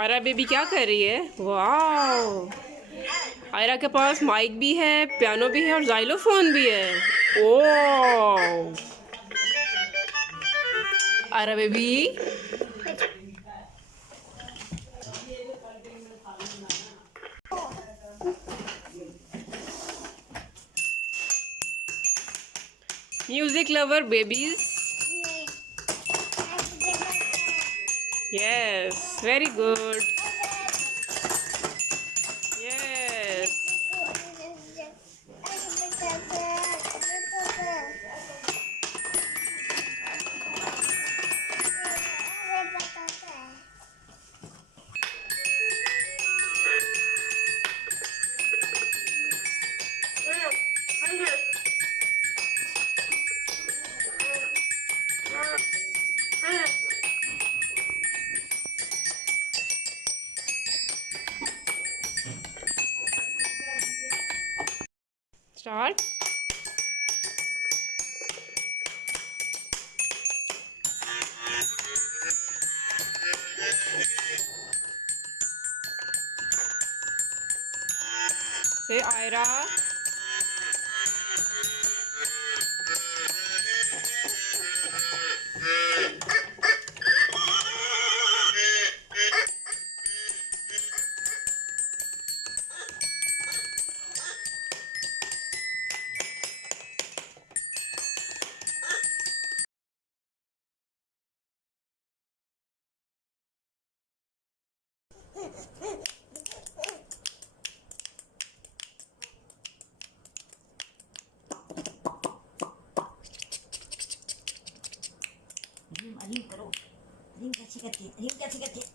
Ayra baby क्या कर रही है? वाह, आयरा के पास माइक भी है, पियानो भी है और जाइलोफोन भी है। Oh Ayra baby, music lover babies. Yes, very good. Yes, start. Say Ayra, Hareem करो, Hareem कैसी करती है, Hareem कैसी करती है।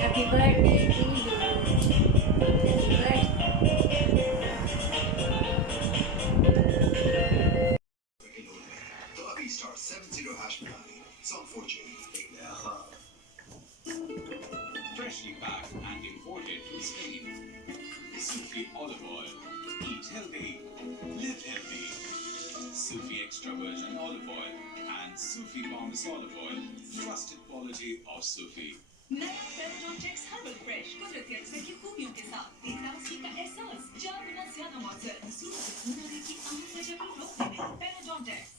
Happy birthday to you. Happy birthday. तो अभी स्टार 70 हैश बनाइए सॉन्ग फॉर्चून एक नया ख्वाब Freshly packed and imported to Spain. Sufi olive oil. Eat healthy. Live healthy. Sufi extra virgin olive oil and Sufi Bombs olive oil. Trusted quality of Sufi. नया पेराडॉन्टेक्स herbal fresh कुदरती अजमेर की खूबियों के साथ एक ताजगी का एहसास 4 गुना ज्यादा मौसर सूरत की आग का जब रोकने में पेराडॉन्टेक्स।